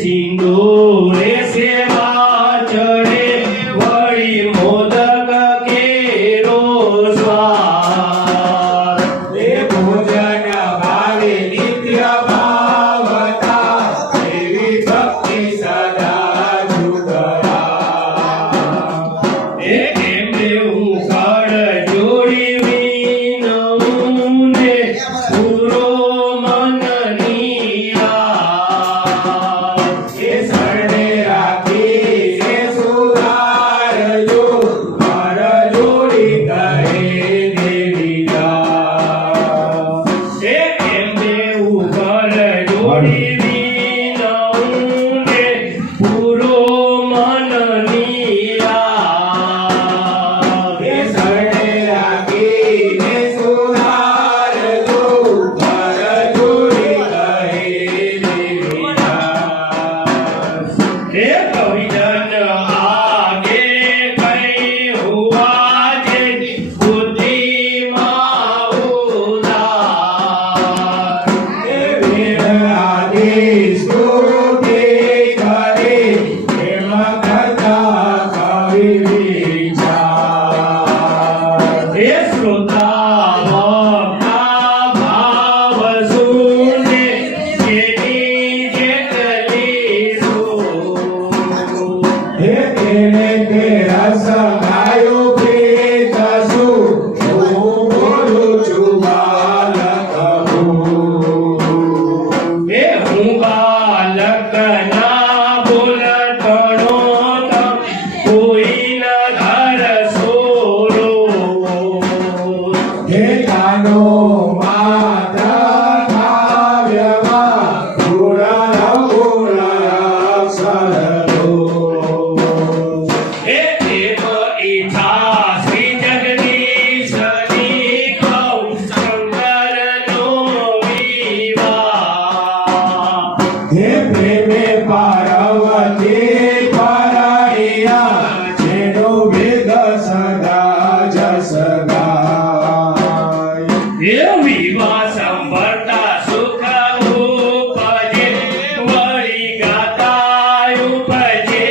સિંદૂરે સેવા ચડે વળી મોદક કેરો સ્વાદ એ ભોજન ભાવે નિત્ય ભાવતા એવી ભક્તિ સદા જુગરા એ એમને હું કળ જોડી વિનવું ને પૂરો મનની એ શરણે રાખી એ સુધારજો કર જોડી કહે દેવી એ એમને હું કળ જોડી વિનવું ને પૂરો મનની એ શરણે રાખીને સુધારજો કર જોડી કહે દેવી हे कविजन आगे कई हुआ जे बुद्धि माउदार એ વેદ આદેશ સ્તુતિ કરે એમ કરતા કવિ વિચાર हे श्रोता वक्ता भाव सुने जेनी जेतली सो હે તેને તે રસ ગાયો પ્રીત સુ હું બોલું છું બાલક હું हे હું બાલક ના બોલતણો તમ કોઈ ન ઘર સોરો હે કાનો માતા કાવ્યમાં ગુણ ગુણ અક્ષરો हे देव ઈચ્છા શ્રી જગદીશની કૌ શંકરનો વિવાહ હે પ્રેમે પાર્વતી પરણિયા જેનો વેદ સદા જસ ગાય हे વિવાહ સંભળતા સુખ ઉપજે વળી ગાતા ઉપજે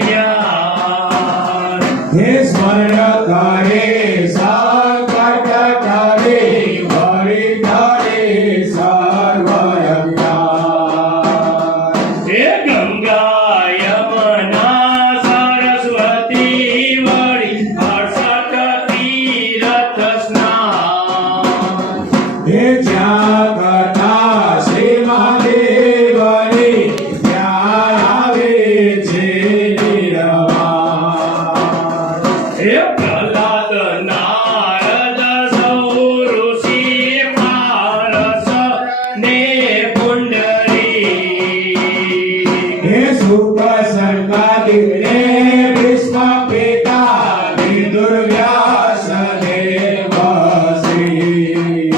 જ્ઞાન હે સ્મરણ કરે સંકટ ટળે વળી ટળે સર્વ અજ્ઞાન हे ગંગા યમુના સરસ્વતી વળી 68 તીરથ સ્નાન હે જ્યાં કથા શ્રી મહાદેવની ત્યાં આવે છે નિરવાણ हे प्रहलाद नारद सौ ऋषि पारस ने पुंडरी હે સુખ સંકાદિક ને ભીષ્મ પિતા વિદુર વ્યાસ દેવ શ્રી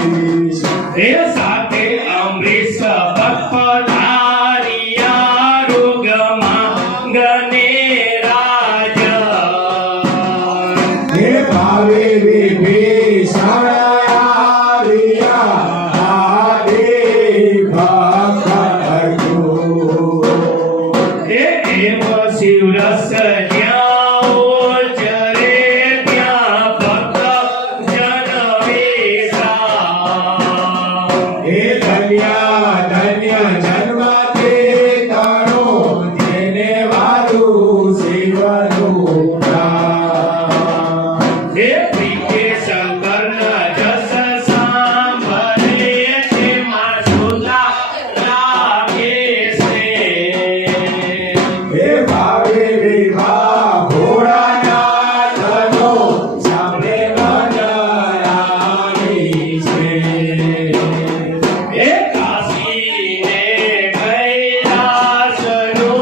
हे साथे अमृत पधारिया रोग मांगने राज હે ભાવે વિભીષણ આવ્યા આદિ ભક્ત અર્જુન हे एव शिवरस ज्યાં ચરે ત્યાં ભક્ત જન વેશા હે ધન્ય ધન્ય જન્મ તે તારો જેને વાલું શિવનું નામ हे प्रिय शंकर जस सांभरे छे मासुदा लागे से હે ભાવે વિવાહ ભોળાનાથનો સામે મન આવી છે हे काशी ने कैलास नो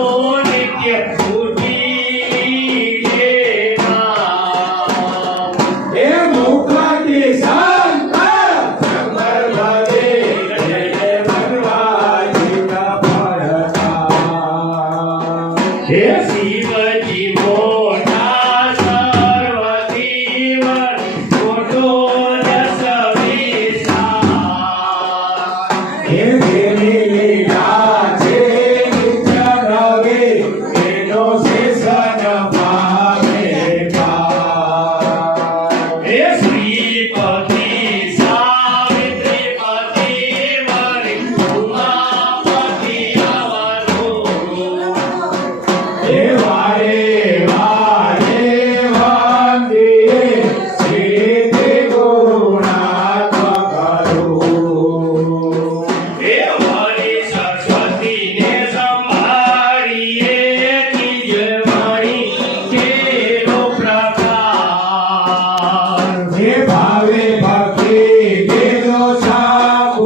नित्य उठी जे नाम હે મુખથી શંકર શંકર ભજે જય વનવાજીના ફળતા हे शिवजी मोठा सर्वती वर मोठो जस विशाल હે દેવી લીલા છે નિત્ય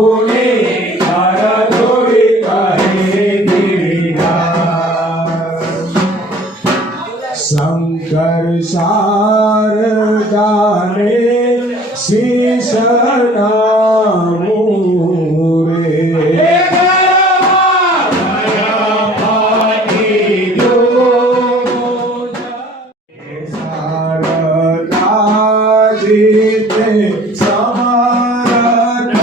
પ્રભુને કર જોડી કહે ગિરિરાજ. શંકર શારદાને શીશ નામું રે. શારદાજી તે સમર્થ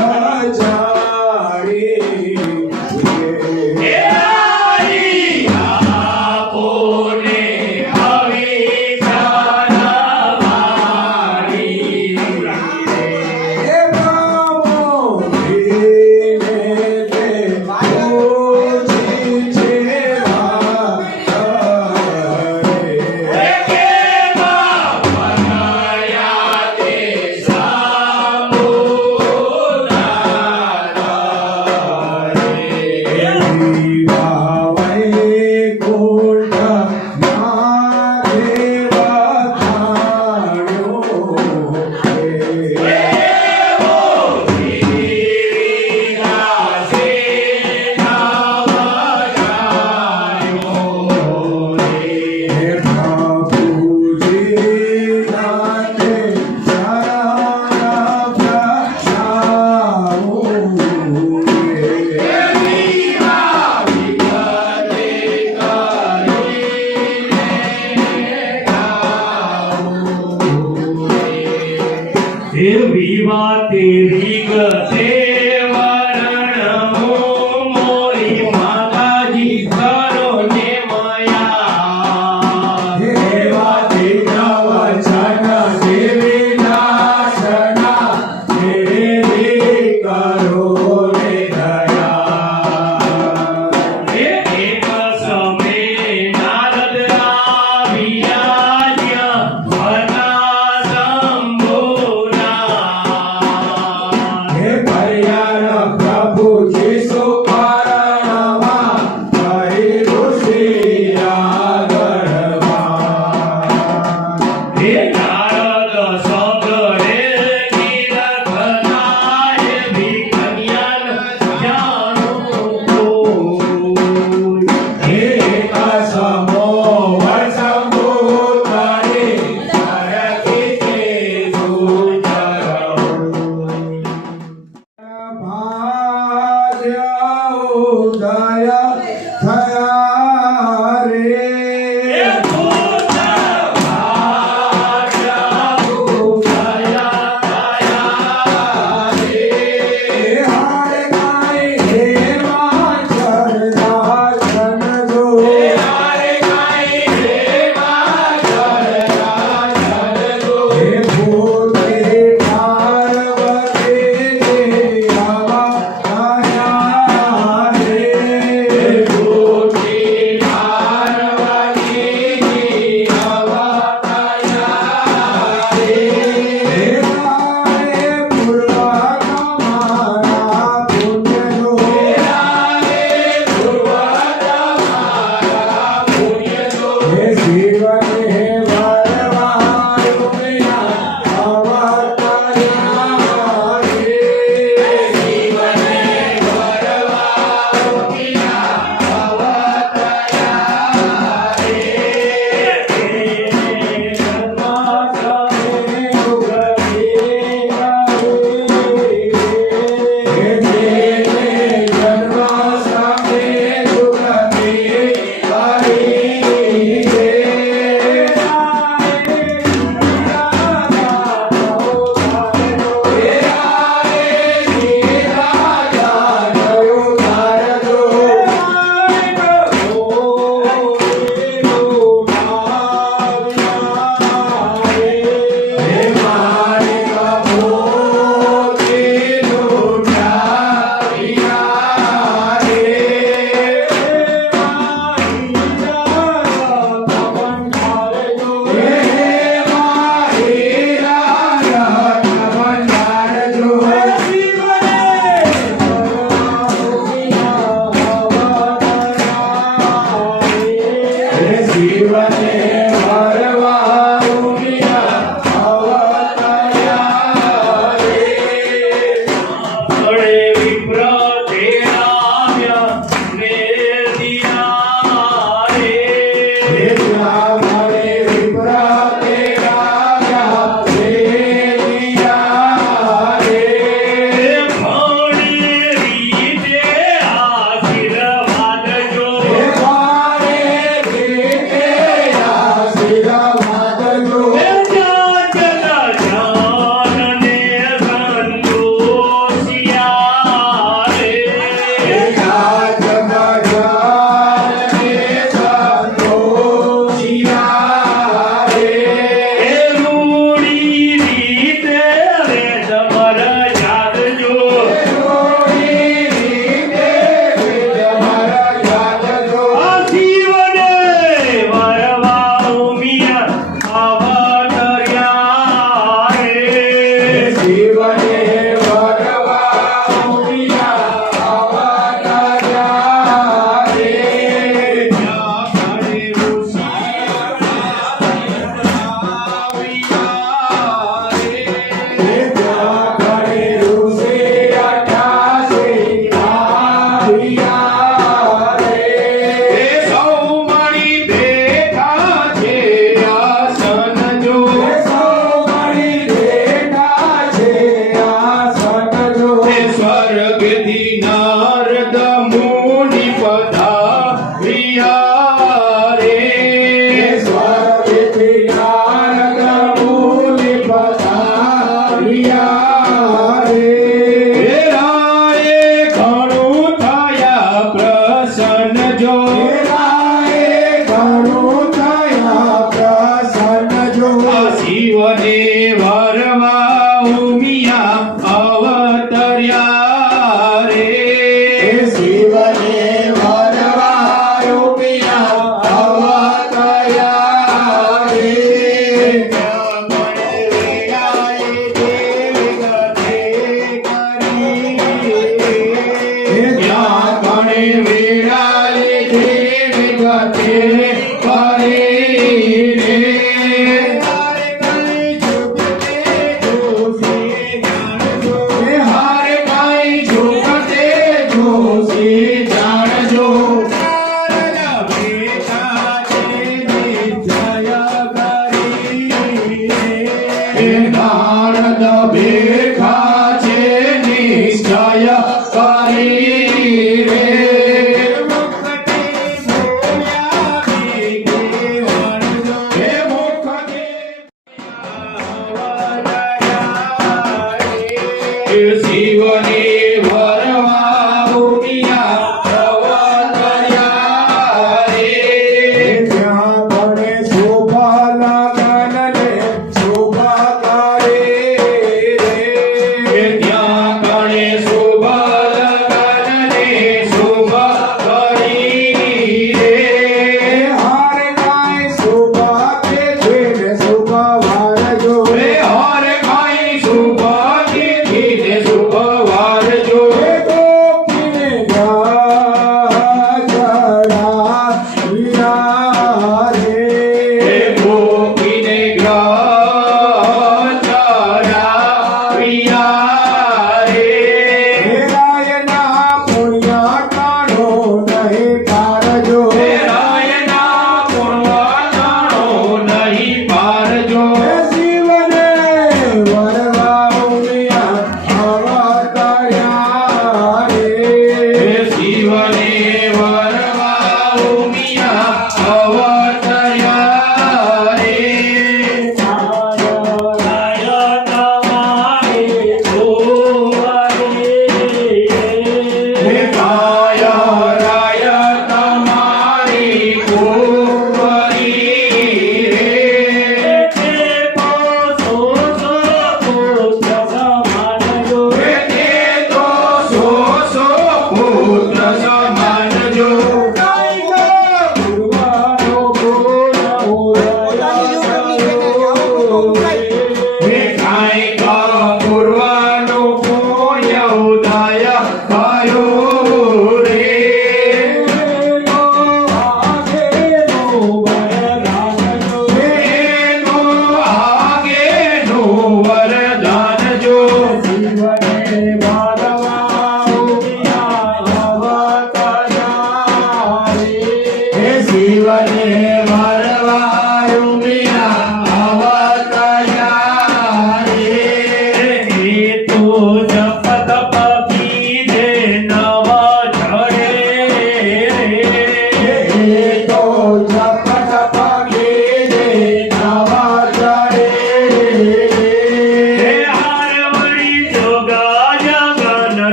સ્વર્ગથી નારદ મુનિ પધાર્યા રે. સ્વર્ગથી નારદ મુનિ પધાર્યા રે. રાયે ઘણું થયા પ્રસન્ન જો. રાયે ઘણું થયા પ્રસન્ન જો. શિવને વરવા ઉમિયા અવતર્યા રે. શિવને વરવા રૂપિયા અવતર્યા રે. ત્યાં કણે વેળાએ દેવ ગતે કરી રે. હારે કાંઈ ઝૂકતે જોશી જાણજો. હે નારદ ભેખા છે નિશ્ચય કરી રે. હે મુખતે શિવને વરવા ઉમિયા અવતર્યા રે. ત્યાં મને શોભા લગનને શોભા કરે રે. ત્યાં કણે શુભ લગન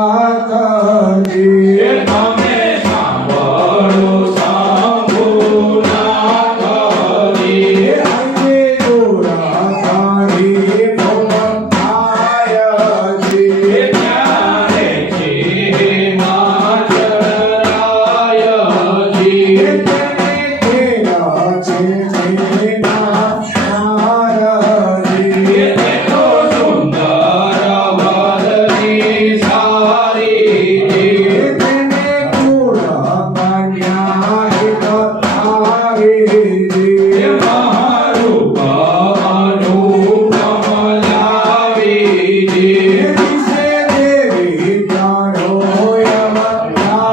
નાથજી તમે સાંભળો શંભુનાથજી. આજે ગોરા સાડી મોહનભાઈજી ત્યારે છે માચરાયજી. તેને ઘેરા છે જેના નારજી તેનો સુંદર વદની સારીજી. તેને ગોરા કન્યા હિત આવીજી મહારૂપ અનુપમ લાવીજી. દિશે દેવી જાણો યમનારજી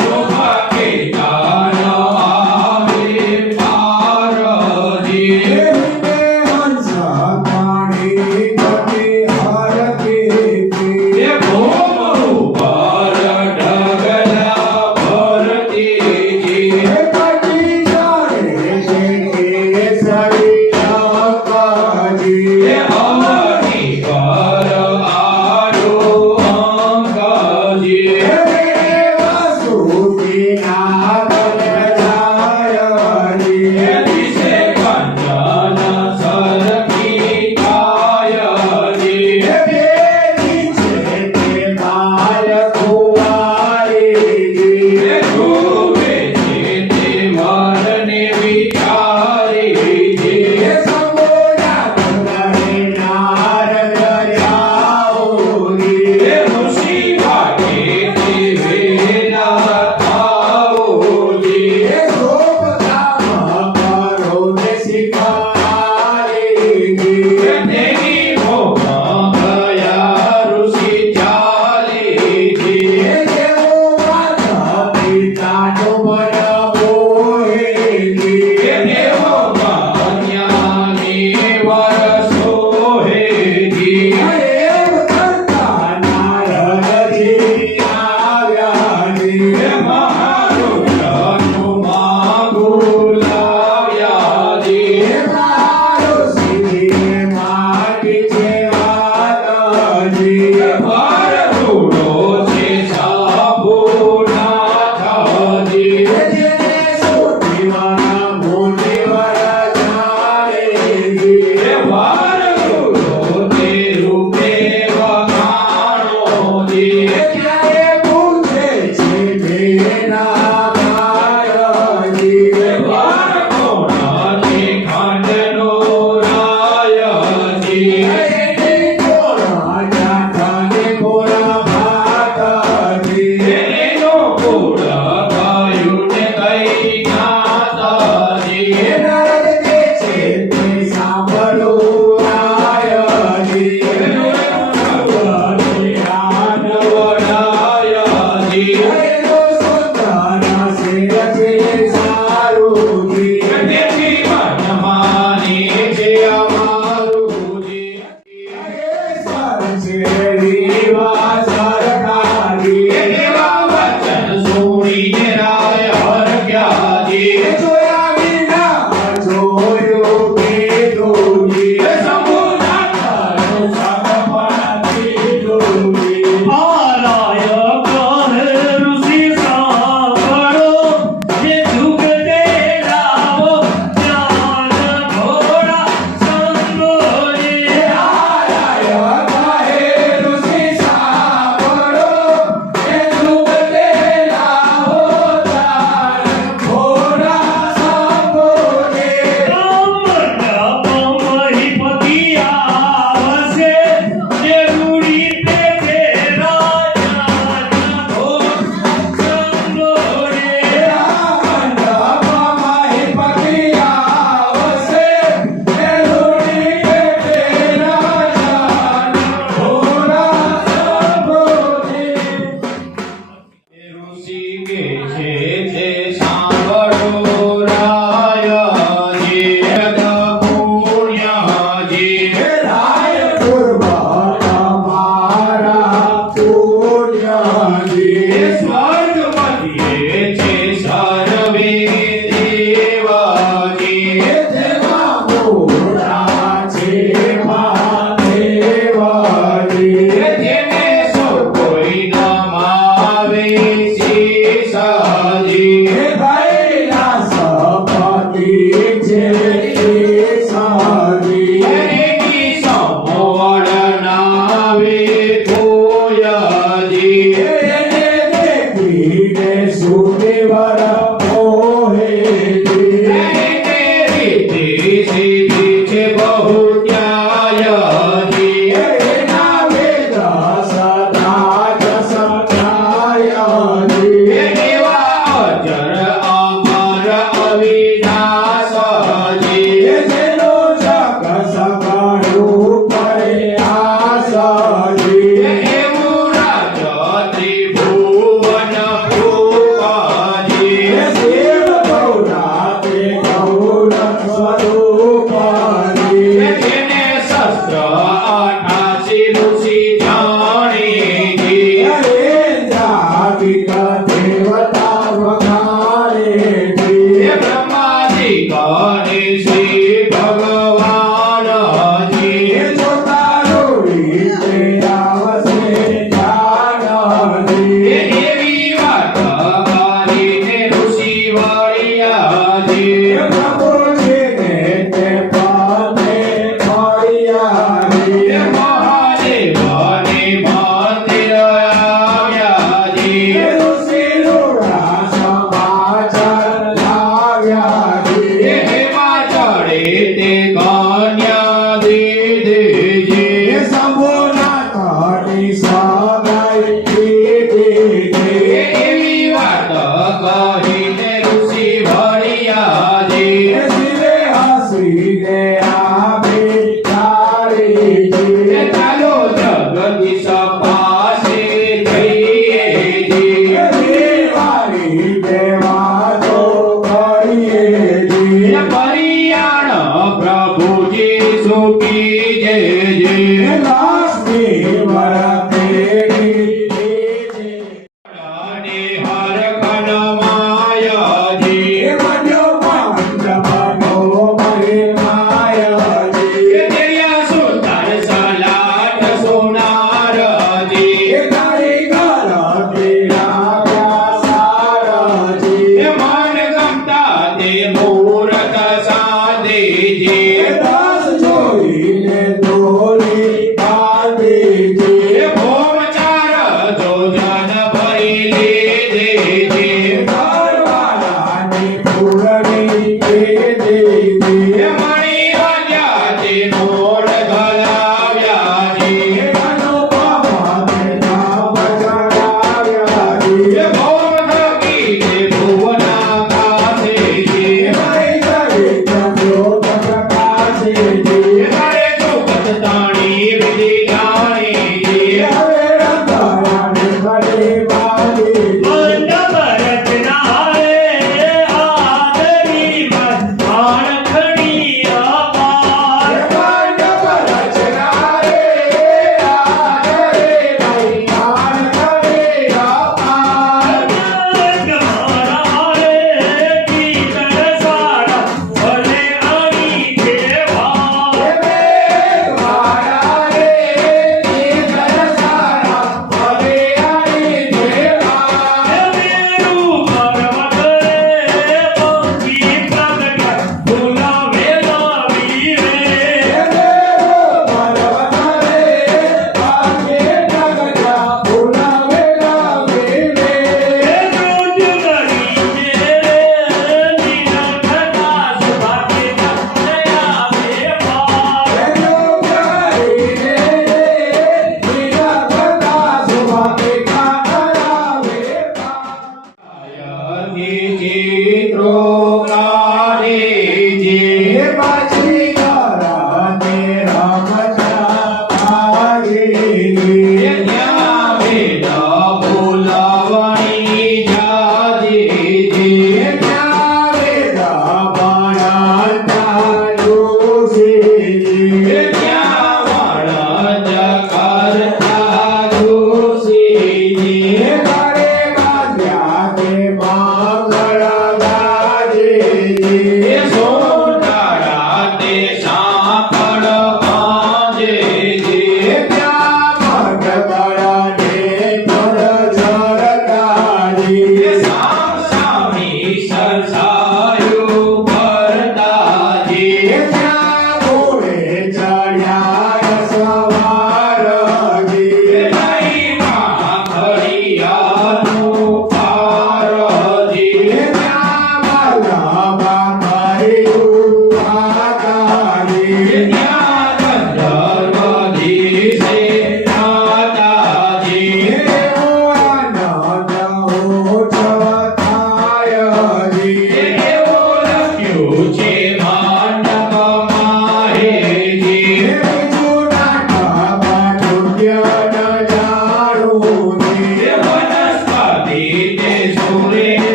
શોભા કે દાન આવે પારજી. દેવીને હંસા પાણી ગતિ આરતી ભૂમ ઉપર ઢગલા ભરતીજી. કટી જાણે છે કેસરી આકાજી અવની પર આડો અંકજી. વાસુકીના બલજાયજી દિશે કંચન સરખી કાયજી. બેટી છે તે બાલકુંવારીજી જુએ છે તે વરને વિચારીજી. સમોના પગલે નારદ જાઓજી ઋષિ વાટે તે વેલા થાઓજી. શોભતામાં કરો ને શિકારીજી તેની મોમાં ગયા ઋષિ ચાલીજી. દેવો માતા પિતાનો મન મોહેજી દેવો માન્યાની વરસો હેજી. એવ કરતા નારદજી આવ્યાજી મહારુદ્રનું માગું લાવ્યાજી. મારો સિંહ માટી છે વાતજી ભરતુડો છે શંભુનાથજી. જેને સોટીવાના મોટીવાળા જાણેજી ભરતુડો તે રૂપે વખાણોજી. ક્યારે પૂછે છે મેના માયાજી ભરકોણાથી ખંડનો રાયજી. કોરા જાતાને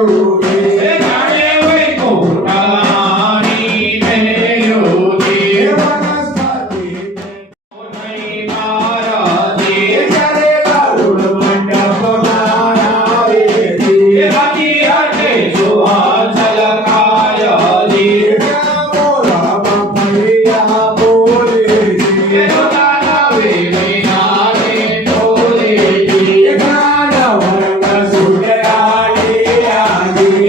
મેલું રે એ જાણે વૈકુંઠાની મેલ્યું એ છે. વનસ્પતિ નહીં મારાથી જ્યારે ગરુડ મંડપ બનાવે છે એ બાકી હાથે સુહાસલ કાયજી. ત્યાં મોરામાં ફળિયા બોલે એ છે પોતાના વેણીનાને તોડેજી. જ્ઞાન વર્ગ સુંદરાની યાદી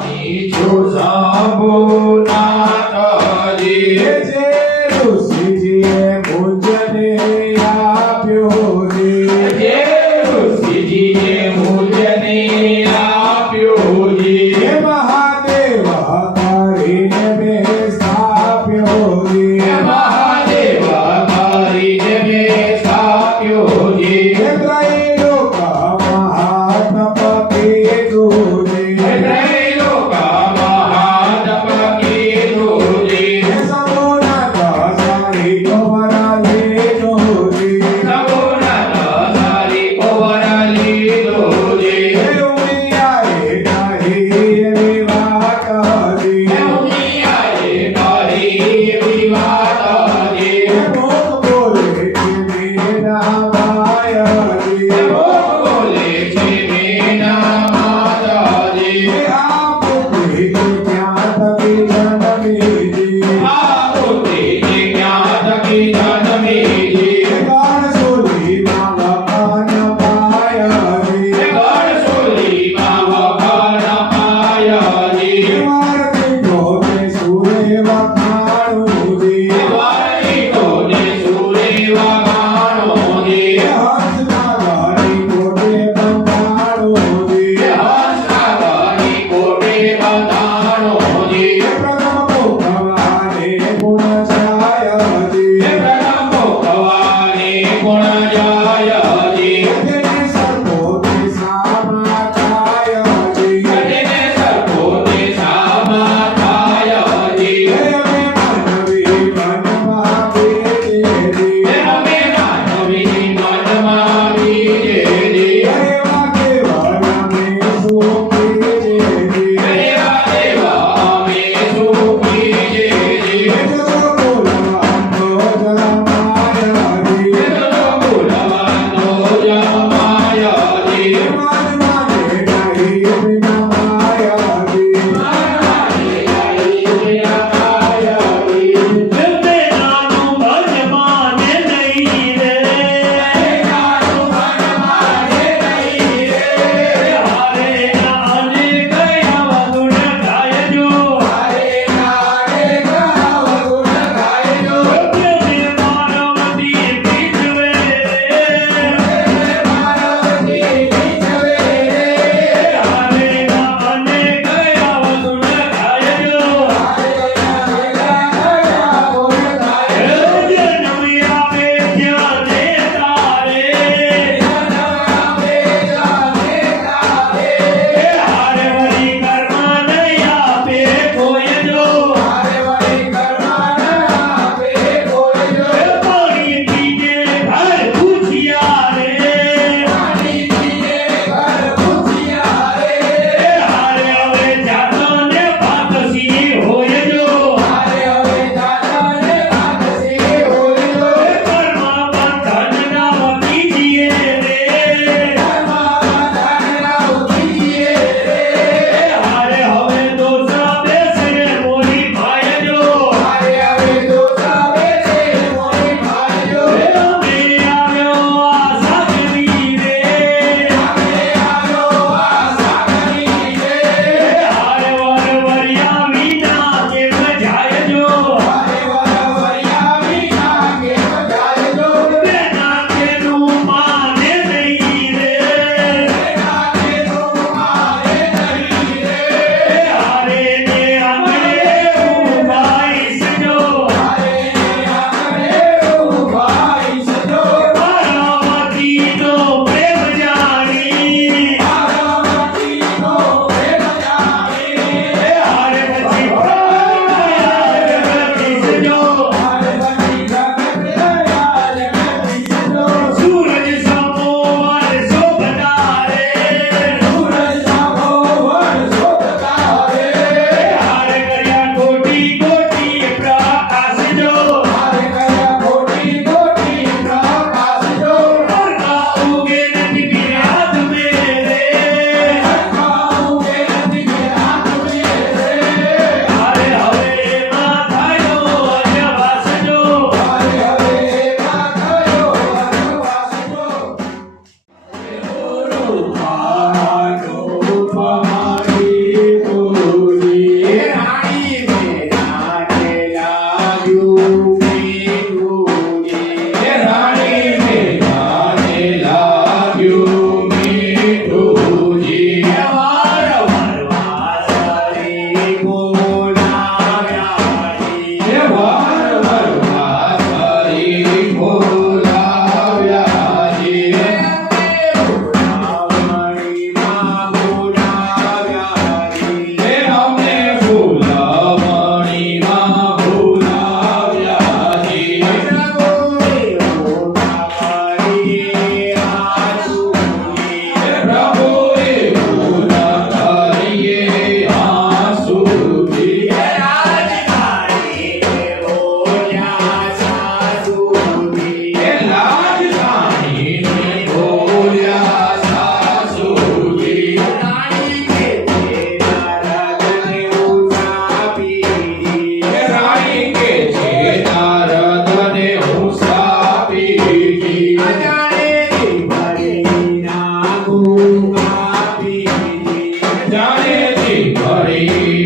સ્વામી છું શંભુનાથજી. જે ઋષિજીએ પૂજ્યને આપ્યો રે. જે ઋષિજીએ મુજને આપ્યો જી. હે મહાદેવ કરીને મેં સ્થાપ્યો હે રે. મહાદેવ કરીને મેં સ્થાપ્યો જી. હે ત્રૈલોક મહાત્મ કીધું હે રે. ત્રૈલોક મહાત્મ કીધું જી. હે સગુણ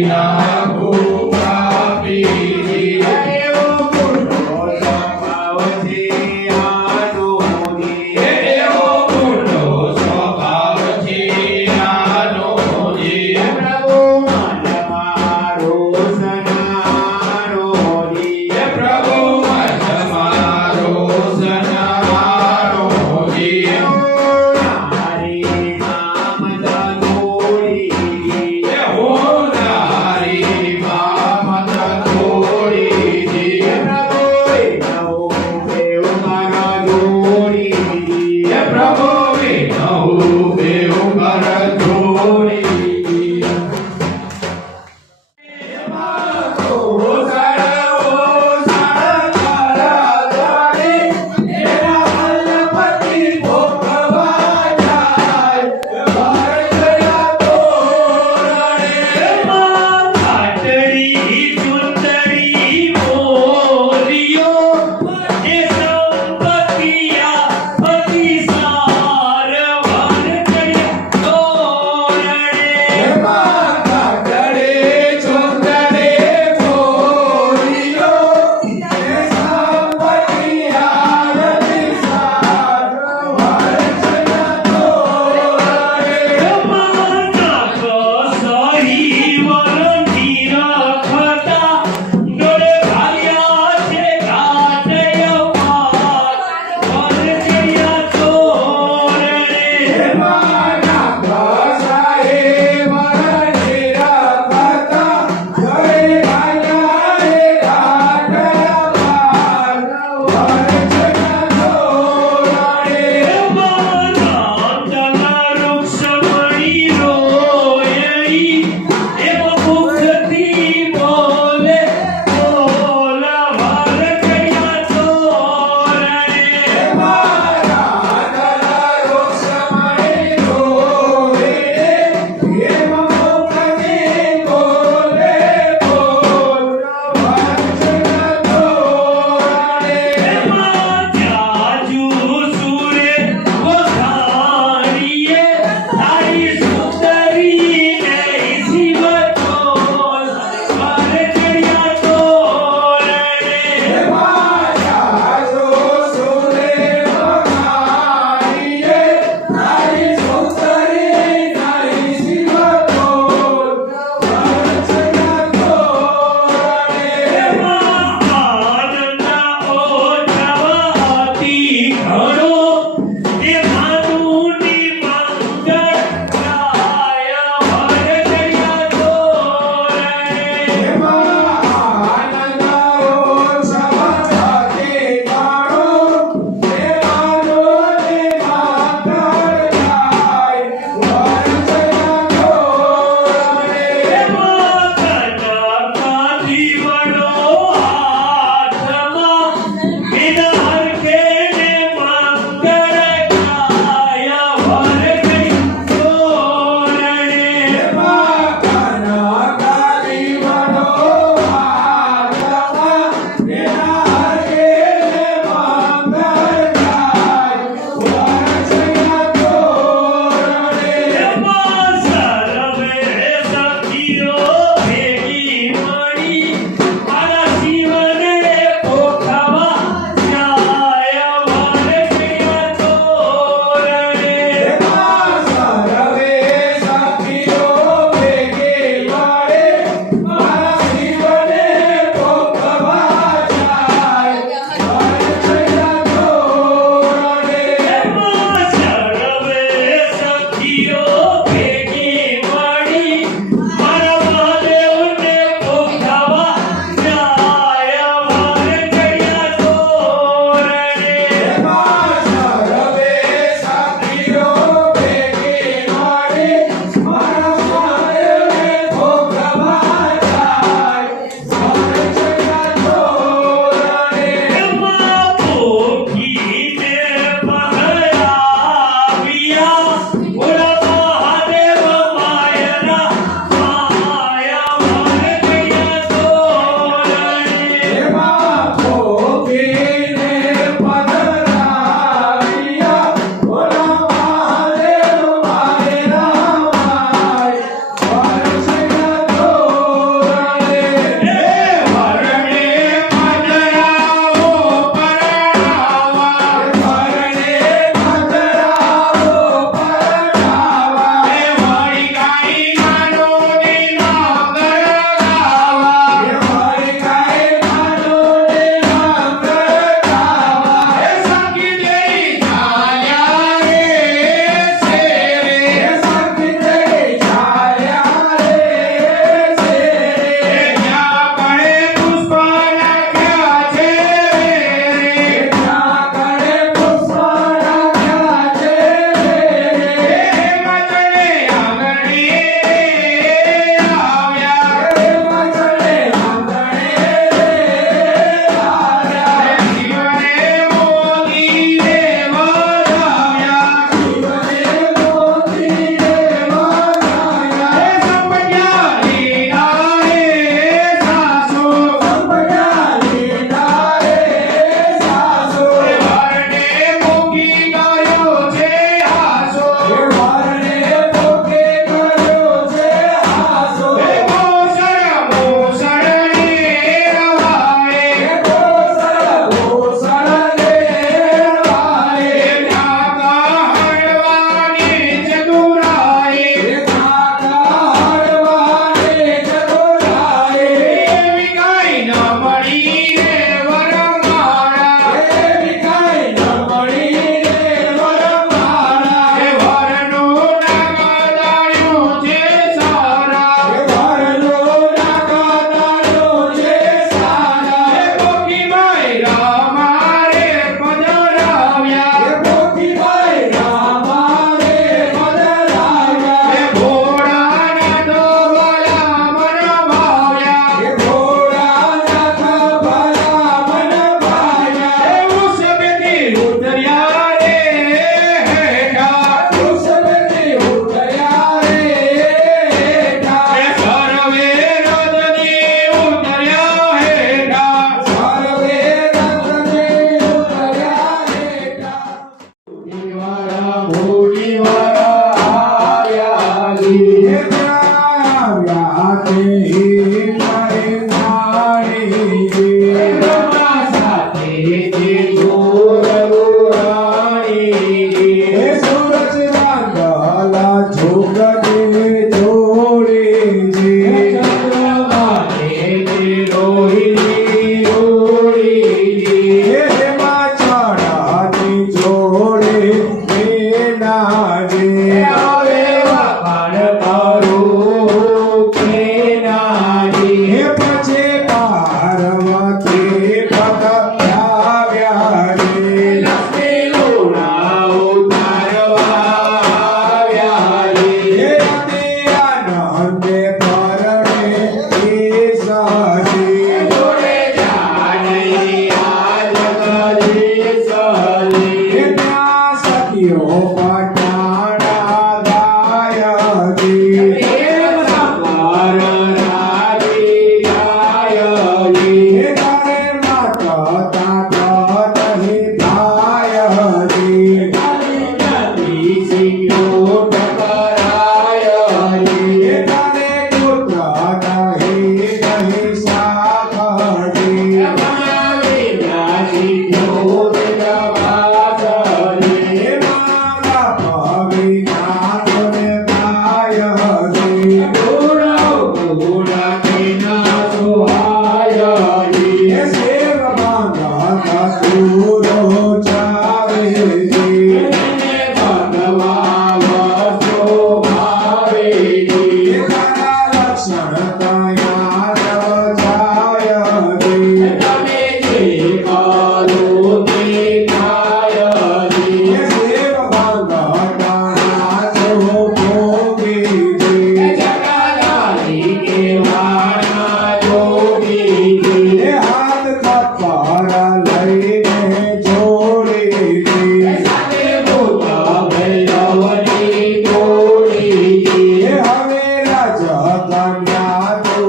ના ભૂપાપી એવો મોટો સ્વભાવ છે આનોજી. એવો મોટો સ્વભાવ છે નાનોજી પ્રભુ મન મારો સનારોજી. પ્રભુ મન મારો સનારોજી નારી નામ ધનોરી. હો નારી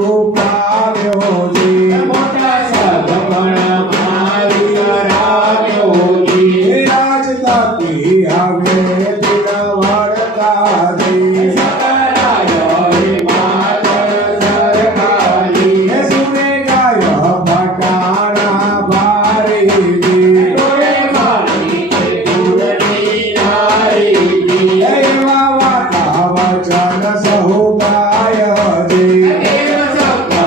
પામ્યો જી મોટા સગપણ મારી કરાવ્યો જી રાજતાથી આવે દિન વળતાજી સકરાયો રે માતર સરકારી સુને ગાય ભટાણા ભારીજી તોય મારી ગુરની નારી એવા વાતા વચન સહુ ગાય જી દેવ સકળ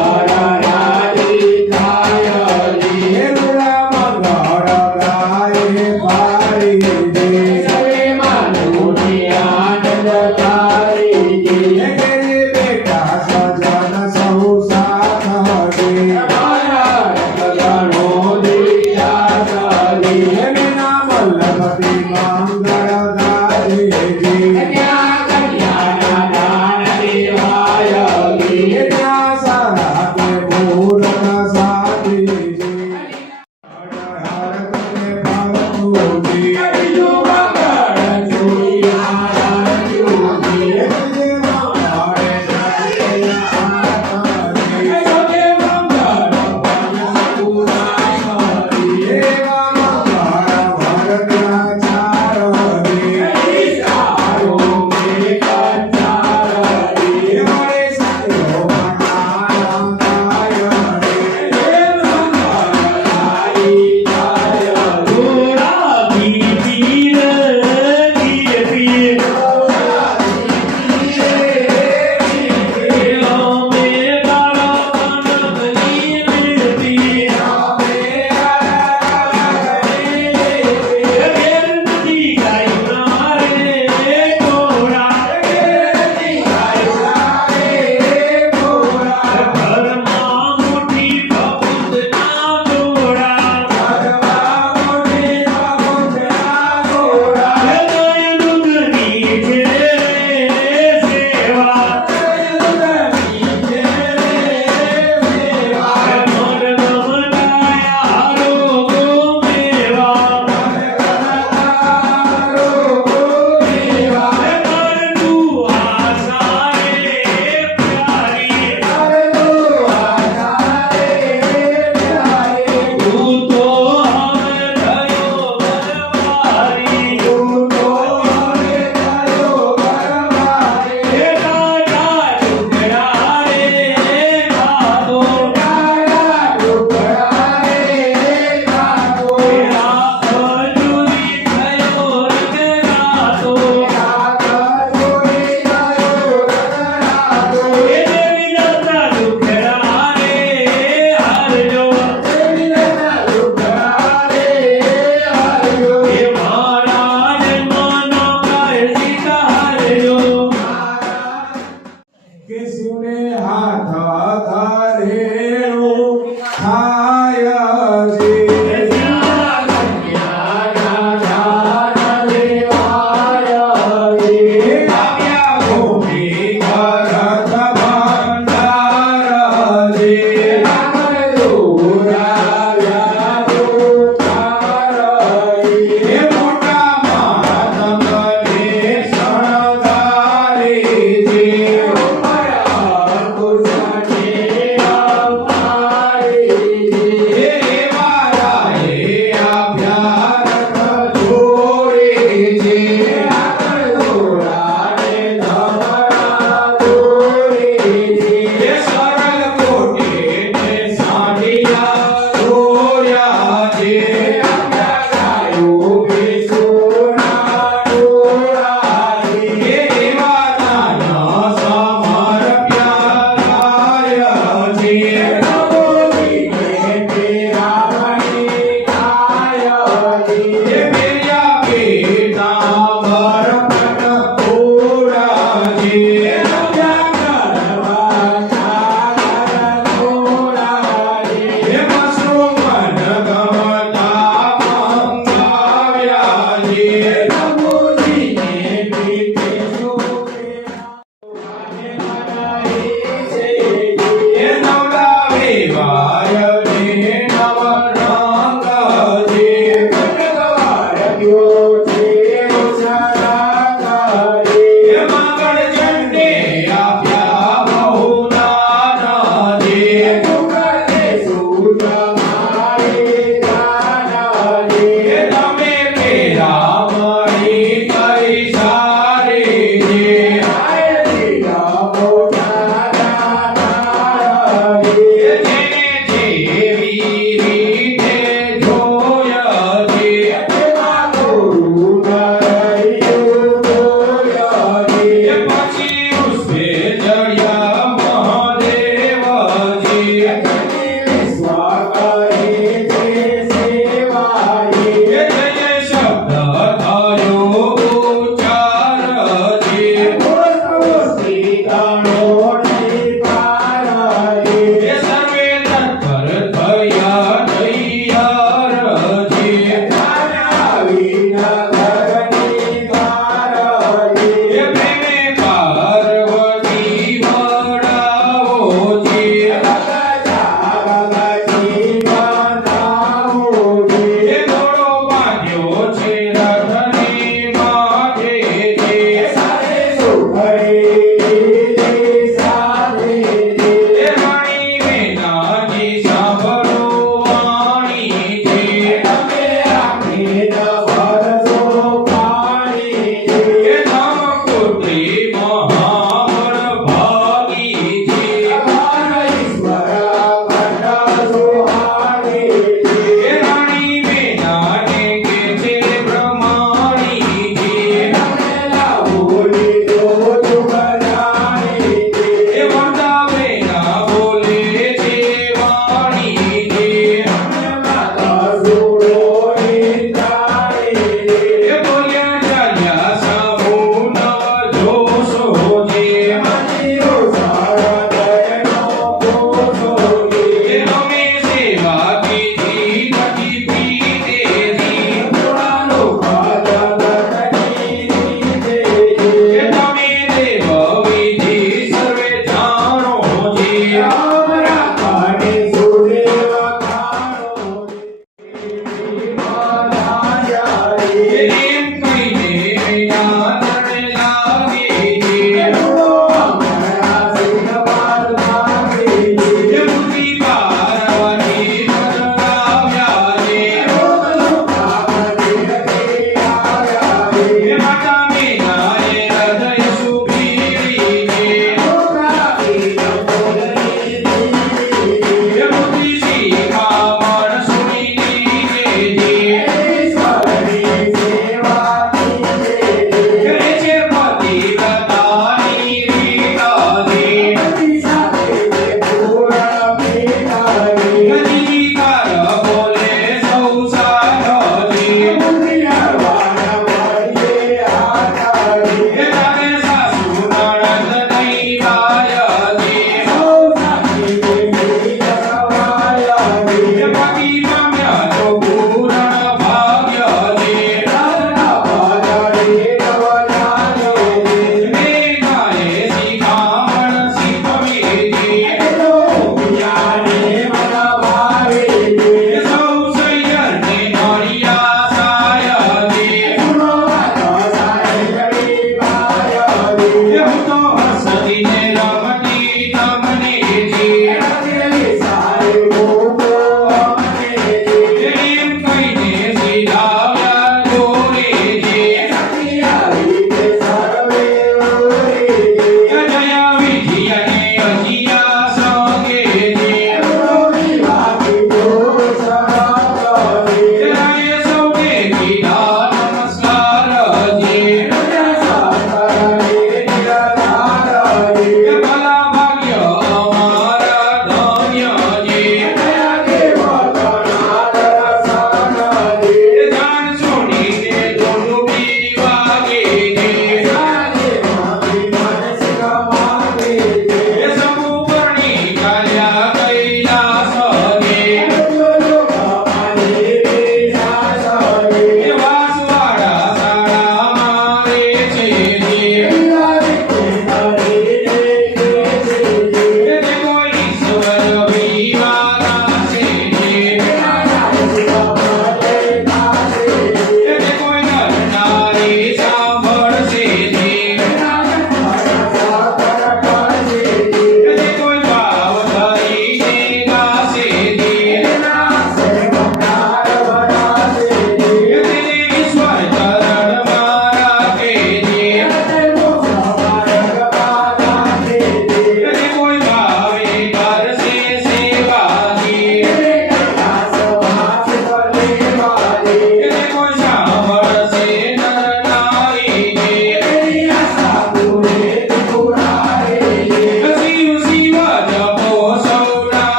વિશ્વ કરે છે સેવાએ એ જય શબ્દ થયો ઉચ્ચાર છે શ્રી ગણો નહીં પારે એ સર્વે તત્પર થયા તૈયાર છે એ પ્રેમે પાર્વતી વડાવો છે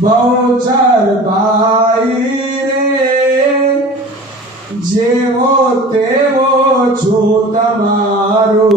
બહુચર ભાઈ રે જેવો તેવો છું તમારો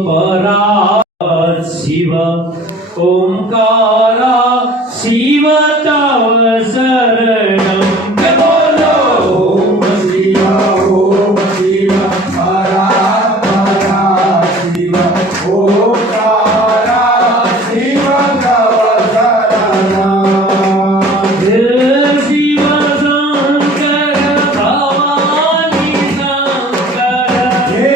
परा शिव ओंकारा शिव तव शरणं बोलो ओम शिव हरा हरा शिव ओंकारा शिव तव शरणं शिव शंकर भवानी शंकर हे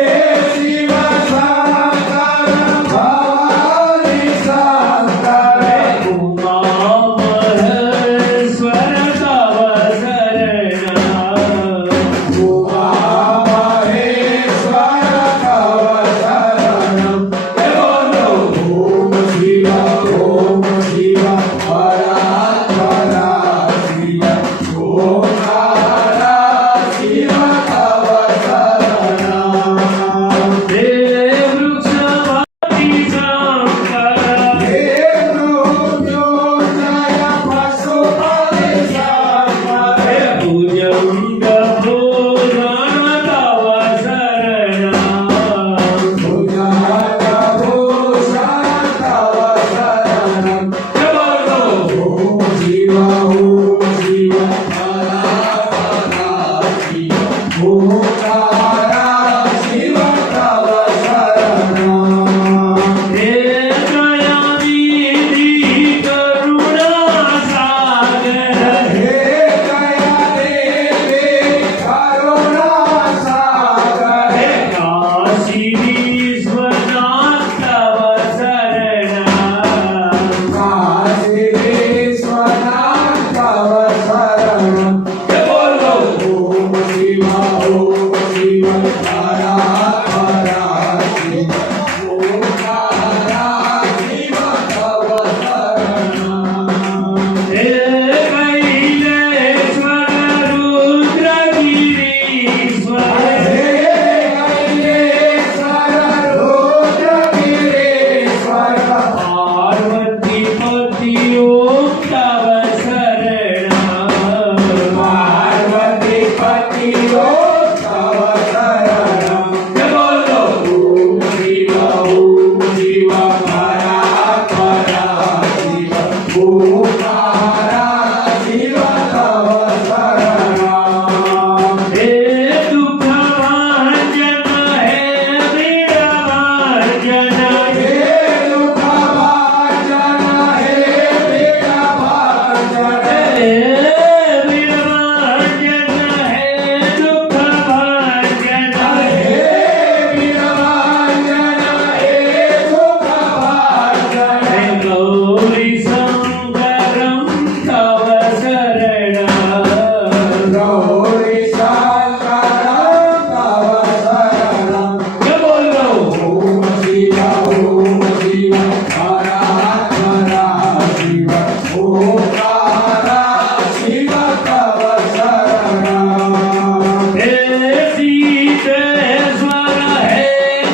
शिव शंकर भवानी शंकर उमा महेश्वर तव शरणं उमा महेश्वर तव शरणं बोलो ओम शिव हरा हरा शिव ओंकारा शिव तव शरणं हे वृक्षवादी शंकर हे मृत्युंजय पशुपति शंकर भुजंग भूषण तव शरणं भुजगभूषण तव शरणं बोलो ओम शिव हरा हरा शिव ओंकारा शिव तव शरणं हे दयानिधि करुणा सागर हे दया देवे करुणा सागर काशी विश्वनाथ तव शरणं काशी विश्वनाथ तव शरणं बोलो ओम शिव हरा हरा शिव ओंकारा शिव तव शरणं हे कैलेश्वर रुद्रगिरीश्वर हे कैलेश्वर रुद्रगिरीश्वर पार्वती पति ओम तव शरणं पार्वती पति तव शरणं बोलो ओम शिव हरा हरा शिव ओंकारा शिव तव शरणं हे दुःखभाजन हे वीरभाजन हे दुःखभाजन हे वीरभाजन हे वीरभाजन हे दुःखभाजन हे वीरभाजन हे दुःखभाजन हे गौरी शंकरं तव शरणं गौरी शंकरं तव शरणं बोलो ओम शिव हरा हरा शिव ओंकारा शिव तव शरणं हे सीतेश्वर हे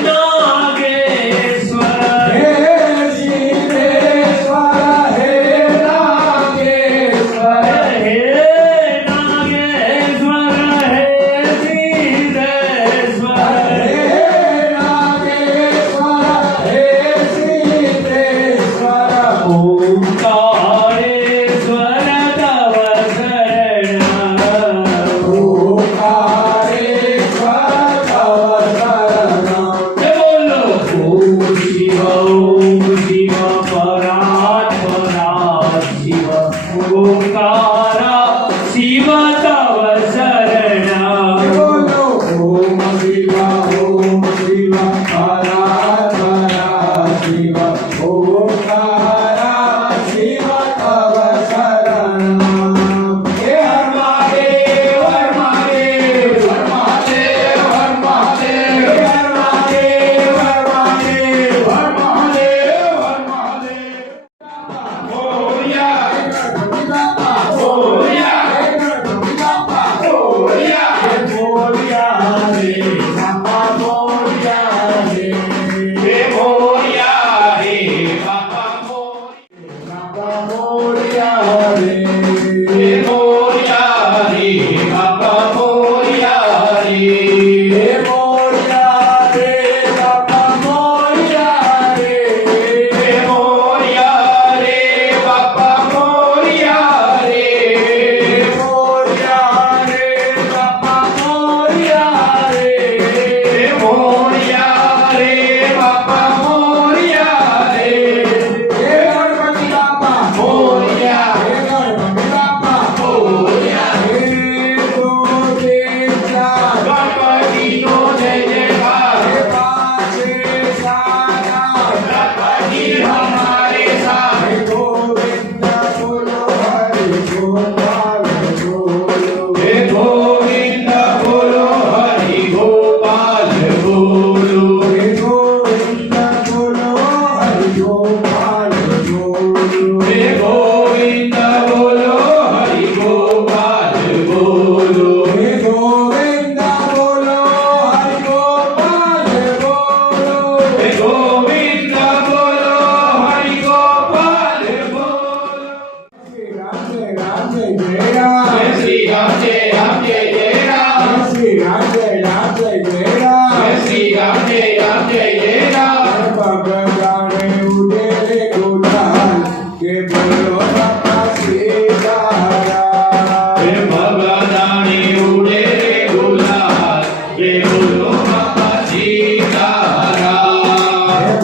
नागेश्वर हे शिवेश्वर हे नागेश्वर हे नागेश्वर हे सीतेश्वर हे नागेश्वर हे सिद्धेश्वर ओंकारेश्वर तव शरणं ओंकारेश्वर तव शरणं बोलो ओम शिव परात्परा शिव ओंकारा शिव तव शरणं बोलो ओम शिव हरा हरा शिव ओंकारा शिव तव शरणं हे हर महादेव हर महादेव हर महादेव हर महादेव हर महादेव हर महादेव हर महादेव हर महादेव होया होया होया होया रे बाबा होया रे मोरिया रे बाबा मोरिया बाबा होया रे मोरिया रे बाबा मोरिया रे हे मोरिया रे बाबा मोरिया रे मोरिया रे बाबा हे गोविंद बोलो हरि गोपाल बोलो हे गोविंद बोलो हरि गोपाल बोलो हे गोविंद बोलो हरि गोपाल बोलो श्री राम जय जय राम जय श्री राम जय जय राम श्री राम जय जय राम जय श्री राम जय जय राम भगवाने उड़े गुलाल के बोलो बाबा सीताराम हे भगवाने उड़े गुलाल के बोलो बाबा सीताराम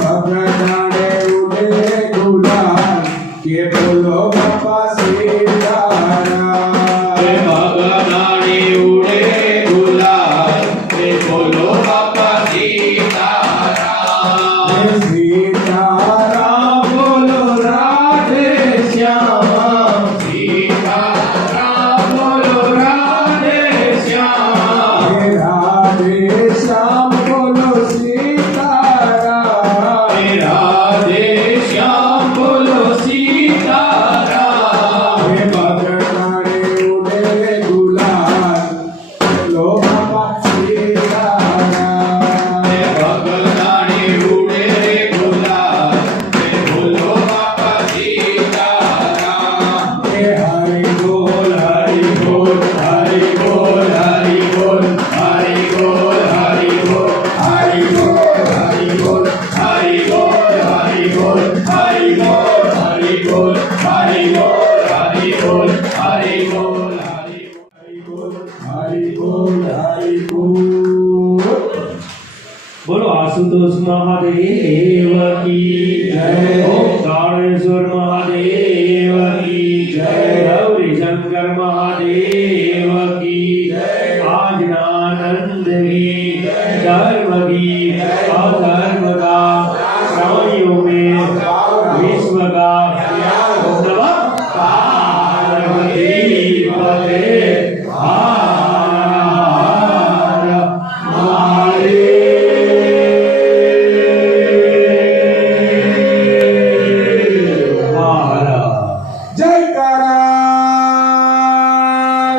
भगवाने उड़े गुलाल के बोलो बाबा सीताराम हे भगवाने उड़े गुलाल के बोलो बाबा सीताराम सीताराम बोलो राधे श्याम सीताराम बोलो राधे श्याम राधे श्याम बोलो सीताराम हे राधे श्याम बोलो सीताराम भगवाने उड़े गुलाल बोलो बाबा सीताराम हे भगवाने उड़े गुलाल के बोलो बाबा सीताराम हरि बोल हरि बोल हरि बोल हरि बोल हरि बोल हरि बोल हरि बोल हरि बोल हरि बोल हरि बोल हरि बोल हरि बोल हरि बोल हरि बोल हरि बोल हरि बोल हरि बोल बोलो आशुतोष महादेव की जय। ओम कालेश्वर महादेव की जय। गौरी शंकर महादेव की आज आनंद की धर्म की अधर्म का प्राणियों में विश्व का नमः पार्वती पते हर हर महादेव। जयकारा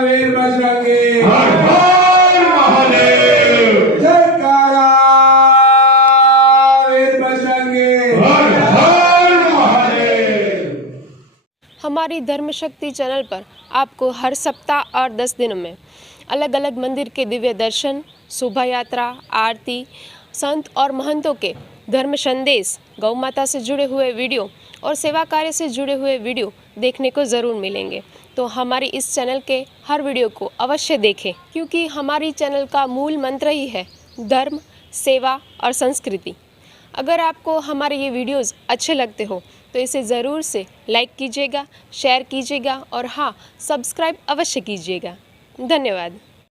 वीर बजरंगी हर हर महादेव जयकारा वीर बजरंगी हर हर महादेव हमारी धर्म शक्ति चैनल पर आपको हर सप्ताह और 10 दिनों में अलग अलग मंदिर के दिव्य दर्शन, शोभा यात्रा, आरती, संत और महंतों के धर्म संदेश, गौ माता से जुड़े हुए वीडियो और सेवा कार्य से जुड़े हुए वीडियो देखने को ज़रूर मिलेंगे। तो हमारी इस चैनल के हर वीडियो को अवश्य देखें, क्योंकि हमारी चैनल का मूल मंत्र ही है धर्म, सेवा और संस्कृति। अगर आपको हमारे ये वीडियोस अच्छे लगते हो तो इसे ज़रूर से लाइक कीजिएगा, शेयर कीजिएगा और हाँ, सब्सक्राइब अवश्य कीजिएगा। धन्यवाद।